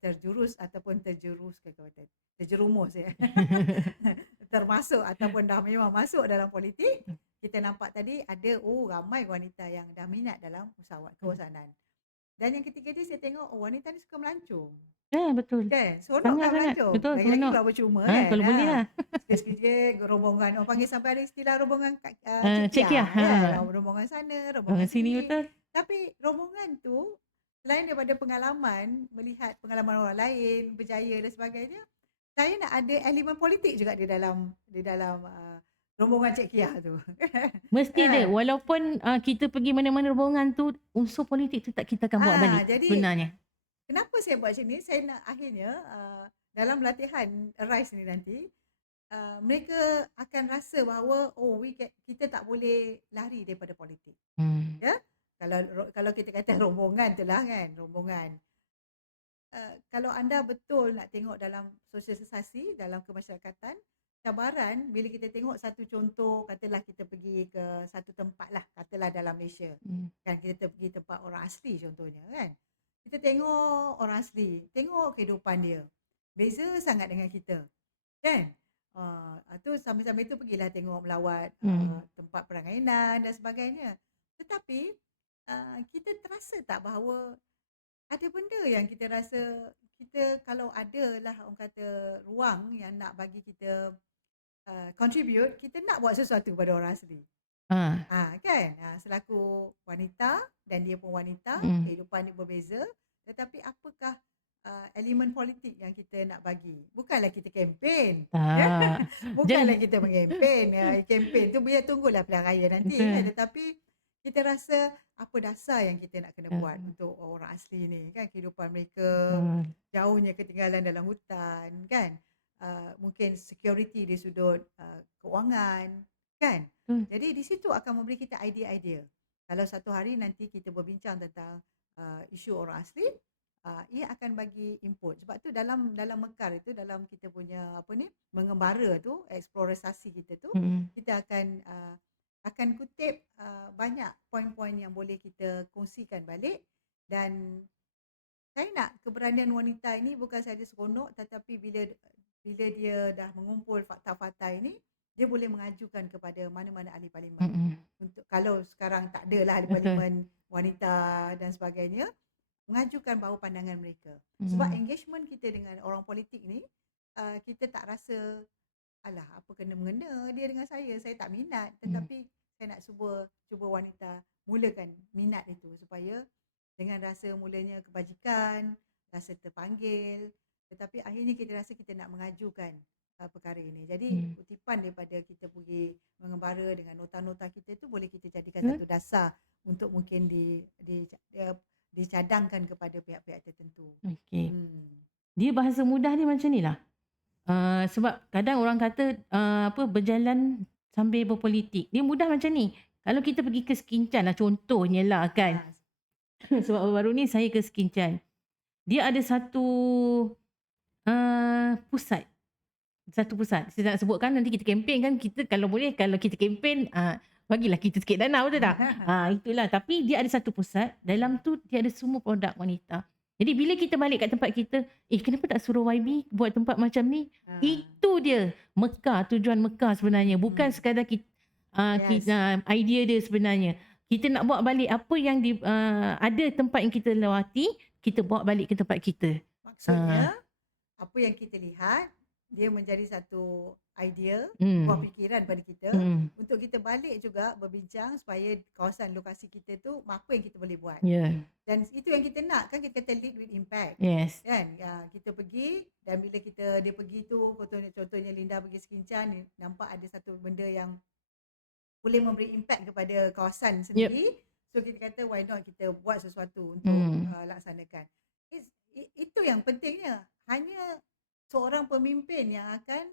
terjurus ataupun terjerumus termasuk ataupun dah memang masuk dalam politik, kita nampak tadi ada ramai wanita yang dah minat dalam keusahawanan. Dan yang ketiga ni saya tengok wanita ni suka melancong. Betul. Kan? Seronok kan melancong. Betul, lagi-lagi kalau bercuma kan. Kalau boleh lah. Sikit-sikit rombongan, orang panggil sampai ada istilah rombongan cekiah. Rombongan sana, rombongan sini. Betul. Tapi rombongan tu selain daripada pengalaman, melihat pengalaman orang lain, berjaya dan sebagainya, saya nak ada elemen politik juga di dalam rombongan cekiah tu. Mesti ada. Walaupun kita pergi mana-mana rombongan tu, unsur politik tu tak kita akan bawa balik jadi, sebenarnya. kenapa saya buat macam ni? Saya nak akhirnya dalam latihan Arise ni nanti, mereka akan rasa bahawa kita tak boleh lari daripada politik. Ya, kalau kita kata rombongan tu lah kan, rombongan. Kalau anda betul nak tengok dalam sosialisasi, dalam kemasyarakatan, cabaran bila kita tengok satu contoh, katalah kita pergi ke satu tempat lah, katalah dalam Malaysia, kan kita pergi tempat orang asli contohnya kan. Kita tengok orang asli, tengok kehidupan dia. Beza sangat dengan kita, kan? Tu sambil-sambil tu pergilah tengok melawat tempat perangainan dan sebagainya. Tetapi kita terasa tak bahawa ada benda yang kita rasa kita kalau ada lah orang kata ruang yang nak bagi kita contribute, kita nak buat sesuatu pada orang asli. Kan? Selaku wanita dan dia pun wanita, kehidupan dia berbeza, tetapi apakah elemen politik yang kita nak bagi? Bukanlah kita kempen. Bukanlah kita mengkempen. Kempen tu biar tunggulah pilihan raya nanti kan? Tetapi kita rasa apa dasar yang kita nak kena buat untuk orang asli ni kan, kehidupan mereka, jauhnya ketinggalan dalam hutan kan, mungkin security di sudut keuangan kan. Jadi di situ akan memberi kita idea-idea. Kalau satu hari nanti kita berbincang tentang isu orang asli, ia akan bagi input. Sebab tu dalam mekar itu, dalam kita punya mengembara tu, eksplorasi kita tu, kita akan kutip banyak poin-poin yang boleh kita kongsikan balik. Dan saya nak keberanian wanita ini bukan sahaja seronok, tetapi bila dia dah mengumpul fakta-fakta ini, dia boleh mengajukan kepada mana-mana ahli parlimen. Untuk kalau sekarang tak ada lah ahli parlimen wanita dan sebagainya, mengajukan bahawa pandangan mereka. Sebab engagement kita dengan orang politik ni, kita tak rasa alah apa kena-mengena dia dengan saya tak minat, tetapi saya nak cuba wanita mulakan minat itu supaya dengan rasa mulanya kebajikan, rasa terpanggil, tetapi akhirnya kita rasa kita nak mengajukan perkara ini. Jadi kutipan daripada kita pergi mengembara dengan nota-nota kita tu boleh kita jadikan satu dasar untuk mungkin dicadangkan kepada pihak-pihak tertentu. Okey. Dia bahasa mudah dia macam ni lah. Sebab kadang orang kata berjalan sambil berpolitik. Dia mudah macam ni. Kalau kita pergi ke Sekincan lah contohnya lah kan. Sebab baru ni saya ke Sekincan. Dia ada satu pusat. Satu pusat. Saya nak sebutkan nanti kita kempen kan. Kita kalau boleh, kalau kita kempen, bagilah kita sikit dana, betul tak? Itulah. Tapi dia ada satu pusat. Dalam tu dia ada semua produk wanita. Jadi bila kita balik kat tempat kita, kenapa tak suruh YB buat tempat macam ni? Itu dia Mekar, tujuan Mekar sebenarnya. Bukan sekadar idea dia sebenarnya. Kita nak bawa balik apa yang ada tempat yang kita lewati, kita bawa balik ke tempat kita. Maksudnya, apa yang kita lihat, dia menjadi satu idea, buah fikiran pada kita untuk kita balik juga berbincang supaya kawasan lokasi kita tu apa yang kita boleh buat. Dan itu yang kita nak kan, kita kata lead with impact. Kan? Kita pergi dan bila dia pergi tu, contohnya Linda pergi Sekincan, nampak ada satu benda yang boleh memberi impact kepada kawasan sendiri. So kita kata why not kita buat sesuatu untuk laksanakan. Itu yang pentingnya. Hanya seorang pemimpin yang akan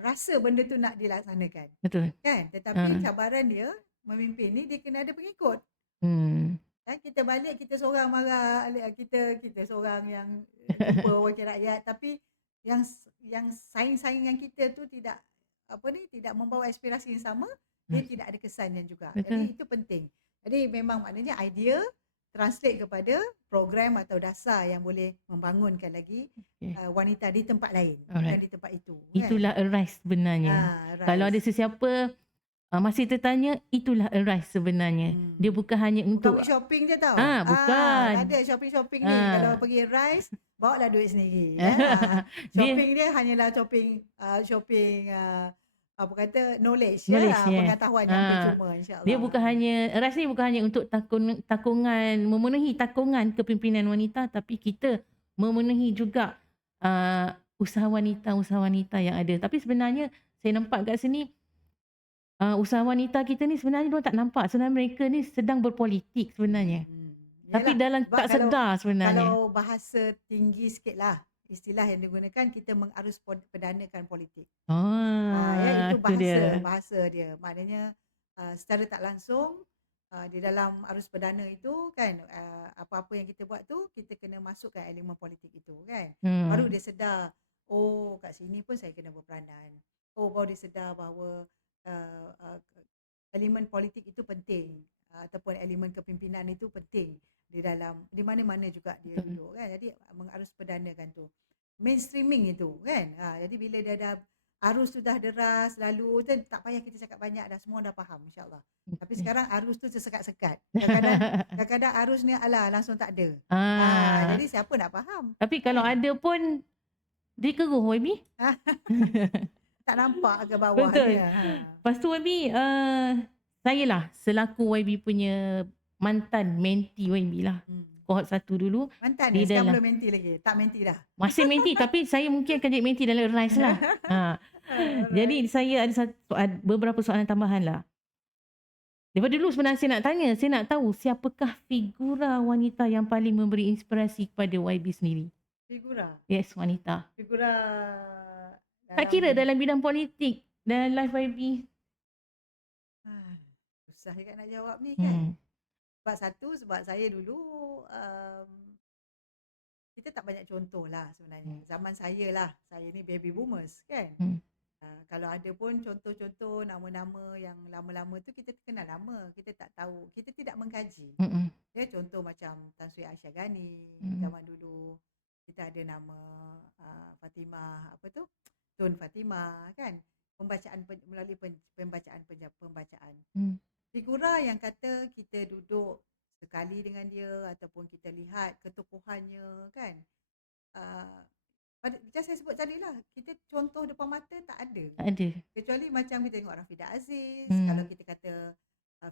rasa benda tu nak dilaksanakan. Betul. Kan? Tetapi cabaran dia memimpin ni, dia kena ada pengikut. Kita balik, kita seorang marah, kita seorang yang lupa wakil rakyat, tapi yang saing-saingan kita tu tidak membawa aspirasi yang sama, dia tidak ada kesannya juga. Betul. Jadi itu penting. Jadi memang maknanya idea translate kepada program atau dasar yang boleh membangunkan lagi wanita di tempat lain, bukan di tempat itu. Itulah Arise sebenarnya. Kalau ada sesiapa masih tertanya, itulah Arise sebenarnya. Dia bukan hanya untuk bukan shopping je tau. Bukan. Ada shopping ni. Kalau pergi Arise, bawa lah duit sendiri. Shopping dia hanyalah shopping knowledge pengetahuan yang percuma, insyaAllah. Dia bukan hanya, Arise ni bukan hanya untuk memenuhi takungan kepimpinan wanita, tapi kita memenuhi juga usaha wanita yang ada. Tapi sebenarnya saya nampak kat sini, usaha wanita kita ni sebenarnya mereka tak nampak. Sebenarnya mereka ni sedang berpolitik sebenarnya. Tapi Yalah, dalam sebab tak kalau sedar sebenarnya. bahasa tinggi sikitlah, istilah yang digunakan kita perdanakan politik. Ya itu Itu dia. bahasa dia. Maknanya secara tak langsung di dalam arus perdana itu kan apa-apa yang kita buat tu kita kena masukkan elemen politik itu kan. Baru dia sedar, oh kat sini pun saya kena berperanan. Oh baru dia sedar bahawa elemen politik itu penting ataupun elemen kepimpinan itu penting di dalam di mana-mana juga dia Betul. duduk kan. Jadi mengarus perdanakan tu. Mainstreaming itu kan. Jadi bila dia dah arus tu dah deras lalu tu tak payah kita cakap banyak dah, semua dah faham insya-Allah. Tapi Okey. sekarang arus tu tersekat-sekat. Kadang-kadang arusnya langsung tak ada. Jadi siapa nak faham? Tapi kalau Kan? ada pun dia keruh YB. Tak nampak ke Betul. bawahnya. Lepas tu YB, saya lah selaku YB punya mantan menti YB lah. Kohort 1 dulu. Mantan Di sekarang dalam belum menti lagi. Tak menti dah. masih menti tapi saya mungkin akan jadi menti dalam RISE lah. Jadi saya ada beberapa soalan tambahan lah. Daripada dulu sebenarnya saya nak tanya, saya nak tahu siapakah figura wanita yang paling memberi inspirasi kepada YB sendiri? Figura. Yes, wanita. Figura Tak kira dalam bidang politik, dalam life YB. Susah juga nak jawab ni kan. Sebab saya dulu kita tak banyak contoh lah sebenarnya. Zaman saya lah, saya ni baby boomers kan. Kalau ada pun contoh-contoh nama-nama yang lama-lama tu kita kenal lama, kita tak tahu, kita tidak mengkaji. Contoh macam Tan Sri Aisyah Ghani, zaman dulu kita ada nama Fatimah Tun Fatimah kan. Pembacaan melalui pembacaan. Figura yang kata kita duduk sekali dengan dia ataupun kita lihat ketukuhannya kan. Macam saya sebut tadi lah, kita contoh depan mata tak ada. Kecuali macam kita tengok Rafidah Aziz, kalau kita kata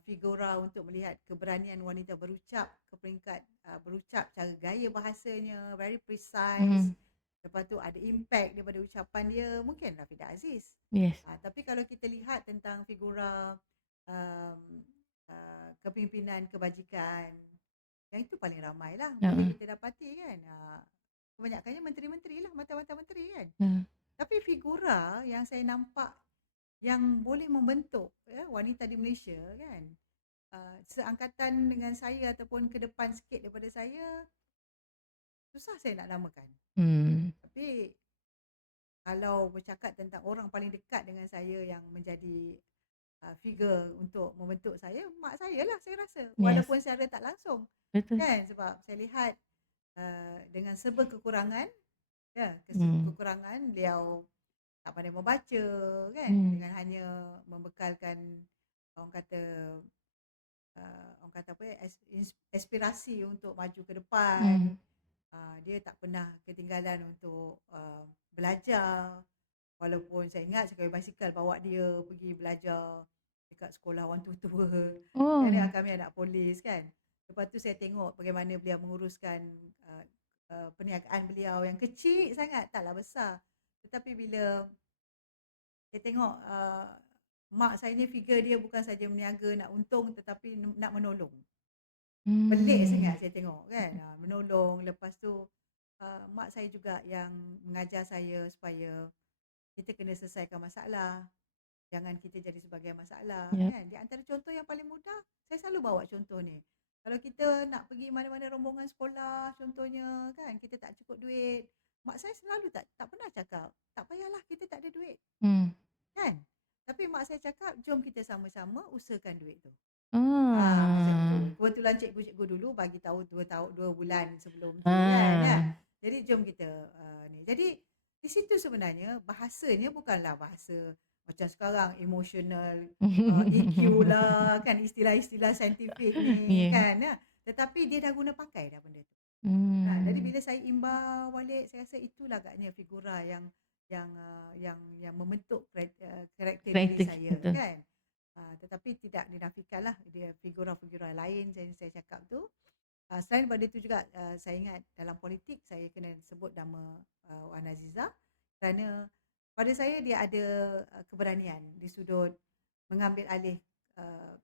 figura untuk melihat keberanian wanita berucap ke peringkat berucap cara gaya bahasanya very precise. Lepas tu ada impact daripada ucapan dia, mungkin Rafidah Aziz. Yes. Tapi kalau kita lihat tentang figura kepimpinan kebajikan, yang itu paling ramai lah boleh kita dapati kan. Kebanyakannya menteri-menteri lah, mata-mata menteri kan. Tapi figura yang saya nampak yang boleh membentuk wanita di Malaysia kan, seangkatan dengan saya ataupun ke depan sikit daripada saya, susah saya nak namakan. Tapi kalau bercakap tentang orang paling dekat dengan saya yang menjadi figure untuk membentuk saya, mak saya lah saya rasa. Walaupun secara tak langsung. Betul. Kan, sebab saya lihat dengan serba kekurangan, kekurangan beliau tak pandai membaca kan, dengan hanya membekalkan orang kata aspirasi untuk maju ke depan. Dia tak pernah ketinggalan untuk belajar. Walaupun saya ingat sekali basikal bawa dia pergi belajar dekat sekolah orang tua. Kami anak polis kan. Lepas tu saya tengok bagaimana beliau menguruskan perniagaan beliau yang kecil sangat, taklah besar. Tetapi bila saya tengok mak saya ni figure dia bukan saja meniaga nak untung tetapi nak menolong. Pelik sangat saya tengok kan. Menolong. Lepas tu mak saya juga yang mengajar saya supaya kita kena selesaikan masalah. Jangan kita jadi sebagai masalah kan. Di antara contoh yang paling mudah, saya selalu bawa contoh ni. Kalau kita nak pergi mana-mana rombongan sekolah contohnya kan, kita tak cukup duit, mak saya selalu tak pernah cakap, tak payahlah kita tak ada duit. Kan? Tapi mak saya cakap, jom kita sama-sama usahakan duit tu. Macam tu. Kebetulan cikgu-cikgu dulu bagi tahu 2 bulan sebelum tu kan. Jadi jom kita ni. Jadi di situ sebenarnya bahasanya bukanlah bahasa macam sekarang emotional, EQ lah kan, istilah-istilah saintifik ni kan. Tetapi dia dah guna pakai dah benda tu. Jadi bila saya imbau balik, saya rasa itulah agaknya figura yang membentuk karakter diri saya kan. Tetapi tidak dinafikan lah dia figura-figura lain yang saya cakap tu. Selain daripada itu juga saya ingat dalam politik saya kena sebut nama Wan Aziza kerana pada saya dia ada keberanian di sudut mengambil alih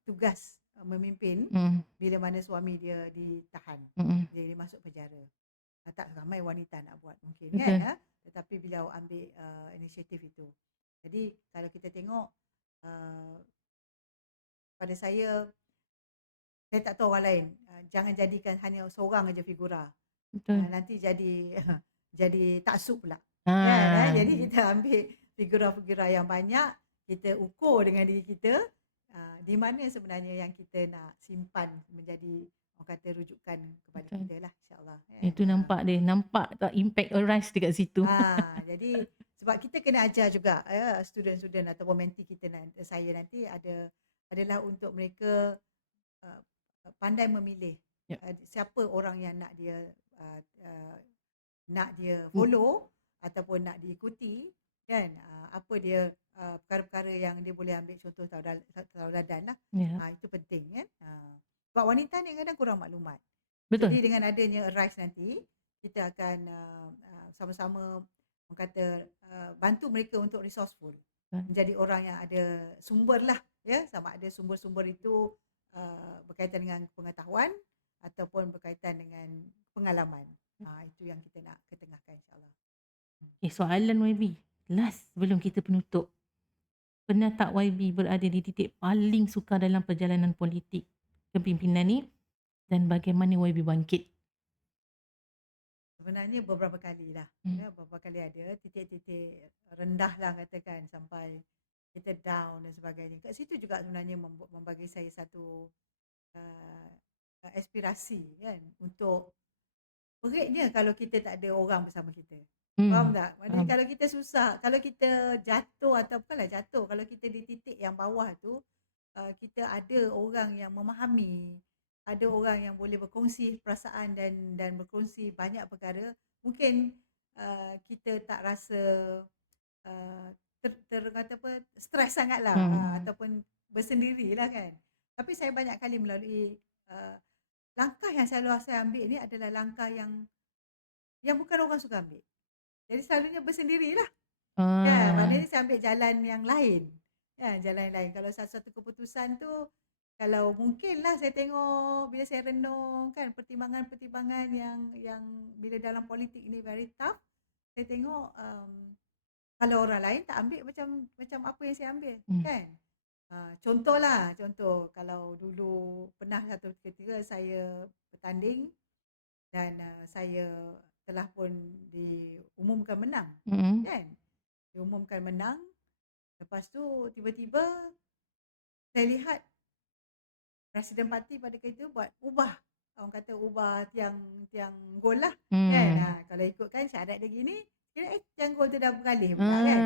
tugas memimpin Hmm. bila mana suami dia ditahan. Hmm. Jadi dia masuk penjara. Tak ramai wanita nak buat mungkin Betul. kan. Tetapi beliau ambil inisiatif itu. Jadi kalau kita tengok pada saya tak tahu orang lain. Jangan jadikan hanya seorang aja figura. Betul. Nanti jadi jadi taksub pula. Ah. Kan? Jadi kita ambil figura-figura yang banyak, kita ukur dengan diri kita di mana sebenarnya yang kita nak simpan menjadi orang kata rujukan kepada Betul. kita lah, insyaAllah. Itu nampak dia. Nampak tak impact arise dekat situ. Jadi sebab kita kena ajar juga student-student ataupun mentee kita saya nanti adalah untuk mereka pandai memilih siapa orang yang nak dia follow ataupun nak diikuti kan. Apa dia perkara-perkara yang dia boleh ambil contoh tauladan lah. Itu penting kan. Sebab wanita ni kadang kurang maklumat. Betul. Jadi dengan adanya Arise nanti kita akan sama-sama orang kata bantu mereka untuk resourceful. Menjadi orang yang ada sumber lah ya, sama ada sumber-sumber itu berkaitan dengan pengetahuan ataupun berkaitan dengan pengalaman. Itu yang kita nak ketengahkan, insyaAllah. Soalan YB last sebelum kita penutup. Pernah tak YB berada di titik paling sukar dalam perjalanan politik kepimpinan ni, dan bagaimana YB bangkit? Sebenarnya beberapa kali lah. Beberapa kali ada titik-titik rendah lah katakan, sampai kita down dan sebagainya. Kat situ juga sebenarnya membagi saya satu aspirasi kan, untuk peritnya kalau kita tak ada orang bersama kita. Faham tak? Maksudnya kalau kita susah, kalau kita jatuh atau bukanlah jatuh, kalau kita di titik yang bawah tu, kita ada orang yang memahami, ada orang yang boleh berkongsi perasaan dan berkongsi banyak perkara, mungkin kita tak rasa kata apa, stres sangatlah ataupun bersendirilah kan. Tapi saya banyak kali melalui langkah yang selalu saya ambil ni adalah langkah yang bukan orang suka ambil. Jadi selalunya bersendirilah. Kan? Maknanya saya ambil jalan yang lain. Ya, jalan yang lain. Kalau satu-satu keputusan tu, kalau mungkinlah saya tengok bila saya renung kan, pertimbangan-pertimbangan yang bila dalam politik ni very tough, saya tengok kalau orang lain tak ambil macam apa yang saya ambil kan. Contoh kalau dulu pernah satu ketika saya bertanding dan saya telah pun diumumkan menang kan. Diumumkan menang, lepas tu tiba-tiba saya lihat Presiden Parti pada ketika itu ubah, orang kata ubah tiang gol lah kan. Kalau ikutkan syarat dia gini, kira tiang gol tu dah beralih pula kan.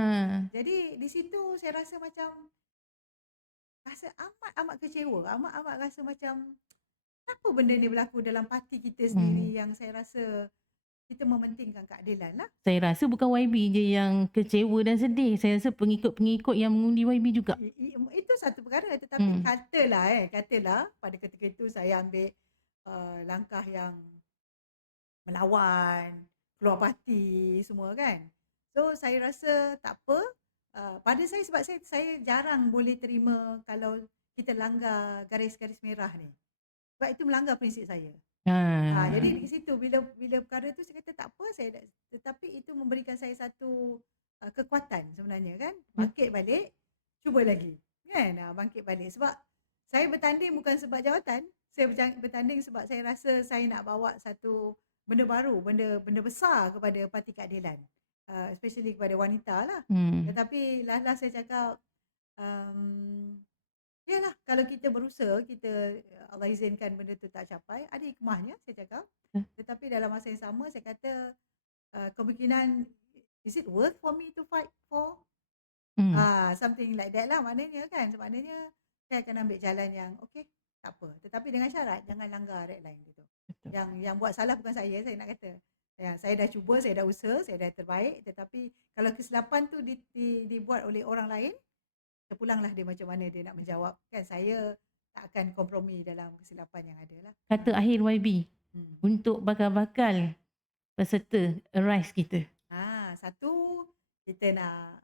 Jadi di situ saya rasa macam amat kecewa, amat rasa macam kenapa benda ni berlaku dalam parti kita sendiri, yang saya rasa kita mementingkan keadilan lah. Saya rasa bukan YB je yang kecewa dan sedih. Saya rasa pengikut-pengikut yang mengundi YB juga. Itu satu perkara. Tetapi katalah pada ketika itu saya ambil langkah yang melawan, keluar parti semua kan. So saya rasa tak apa. Pada saya, sebab saya jarang boleh terima kalau kita langgar garis-garis merah ni. Sebab itu melanggar prinsip saya. Jadi di situ bila perkara tu saya kata tak apa, tetapi itu memberikan saya satu kekuatan sebenarnya kan. Bangkit balik, cuba lagi kan. Bangkit balik sebab saya bertanding bukan sebab jawatan. Saya bertanding sebab saya rasa saya nak bawa satu benda baru, benda besar kepada Parti Keadilan, especially kepada wanita lah. Tetapi lah saya cakap yalah, kalau kita berusaha, kita Allah izinkan benda tu tak capai, ada hikmahnya saya cakap. Tetapi dalam masa yang sama saya kata kemungkinan, is it worth for me to fight for? Something like that lah maknanya kan. Maknanya saya akan ambil jalan yang okay, tak apa. Tetapi dengan syarat jangan langgar red line gitu. Yang buat salah bukan saya nak kata. Ya, saya dah cuba, saya dah usaha, saya dah terbaik. Tetapi kalau kesilapan tu dibuat oleh orang lain, terpulanglah dia macam mana dia nak menjawab kan. Saya tak akan kompromi dalam kesilapan yang ada lah. Kata akhir YB untuk bakal-bakal peserta Arise kita. Satu, kita nak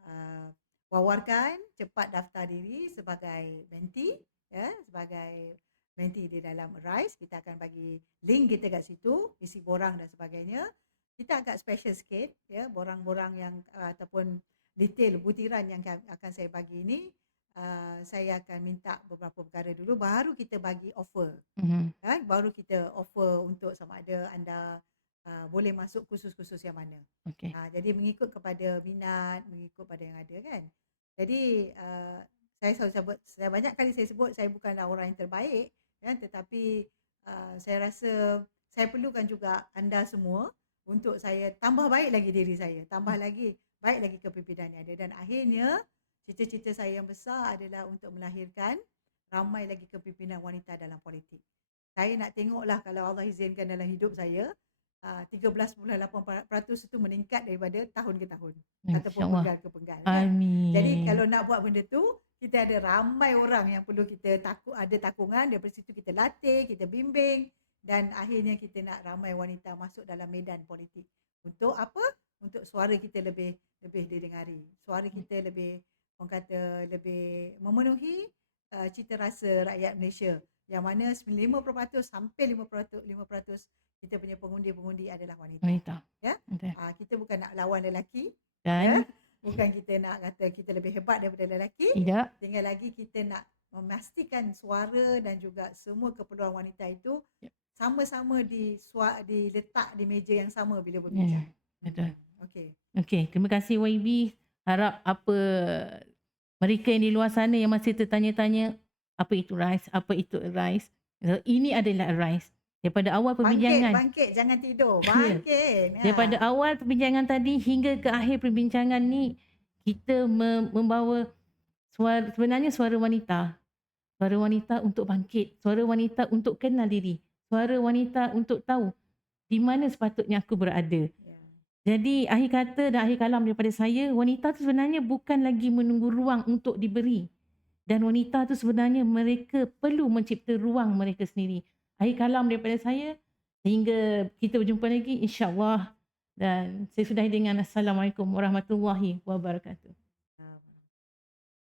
wawarkan cepat daftar diri sebagai mentee ya, sebagai nanti di dalam Arise kita akan bagi link kita kat situ, isi borang dan sebagainya. Kita agak special sikit ya, borang-borang yang ataupun detail butiran yang akan saya bagi ini, saya akan minta beberapa perkara dulu baru kita bagi offer. Baru kita offer untuk sama ada anda boleh masuk kursus-kursus yang mana. Okey. Jadi mengikut kepada minat, mengikut pada yang ada kan. Jadi saya selalu sebut, saya banyak kali saya sebut saya bukanlah orang yang terbaik ya, tetapi saya rasa saya perlukan juga anda semua untuk saya tambah baik lagi diri saya, tambah lagi baik lagi kepimpinan yang ada, dan akhirnya cita-cita saya yang besar adalah untuk melahirkan ramai lagi kepimpinan wanita dalam politik. Saya nak tengoklah kalau Allah izinkan dalam hidup saya 13.8% itu meningkat daripada tahun ke tahun ataupun InsyaAllah. penggal ke penggal kan. Jadi Amin. kalau nak buat benda tu, kita ada ramai orang yang perlu kita ada takungan, daripada situ kita latih, kita bimbing, dan akhirnya kita nak ramai wanita masuk dalam medan politik. Untuk apa? Untuk suara kita lebih didengari. Suara kita lebih, orang kata, lebih memenuhi cita rasa rakyat Malaysia. Yang mana 5% sampai 5% kita punya pengundi-pengundi adalah wanita. Wanita. Ya. Betul. Kita bukan nak lawan lelaki, Dan bukan kita nak kata kita lebih hebat daripada lelaki. tidak. Tinggal lagi kita nak memastikan suara dan juga semua keperluan wanita itu sama-sama diletak di meja yang sama bila berbincang. Betul. Okey. Terima kasih YB. Harap apa mereka yang di luar sana yang masih tertanya-tanya apa itu Arise, apa itu Arise. Ini adalah Arise. Daripada awal perbincangan. Bangkit, jangan tidur. Bangkit. Daripada awal perbincangan tadi hingga ke akhir perbincangan ni, kita membawa sebenarnya suara wanita. Suara wanita untuk bangkit. Suara wanita untuk kenal diri. Suara wanita untuk tahu di mana sepatutnya aku berada. Jadi akhir kata dan akhir kalam daripada saya, wanita tu sebenarnya bukan lagi menunggu ruang untuk diberi. Dan wanita tu sebenarnya mereka perlu mencipta ruang mereka sendiri. Akhir kalam daripada saya, sehingga kita berjumpa lagi insya-Allah, dan saya sudahi dengan Assalamualaikum warahmatullahi wabarakatuh.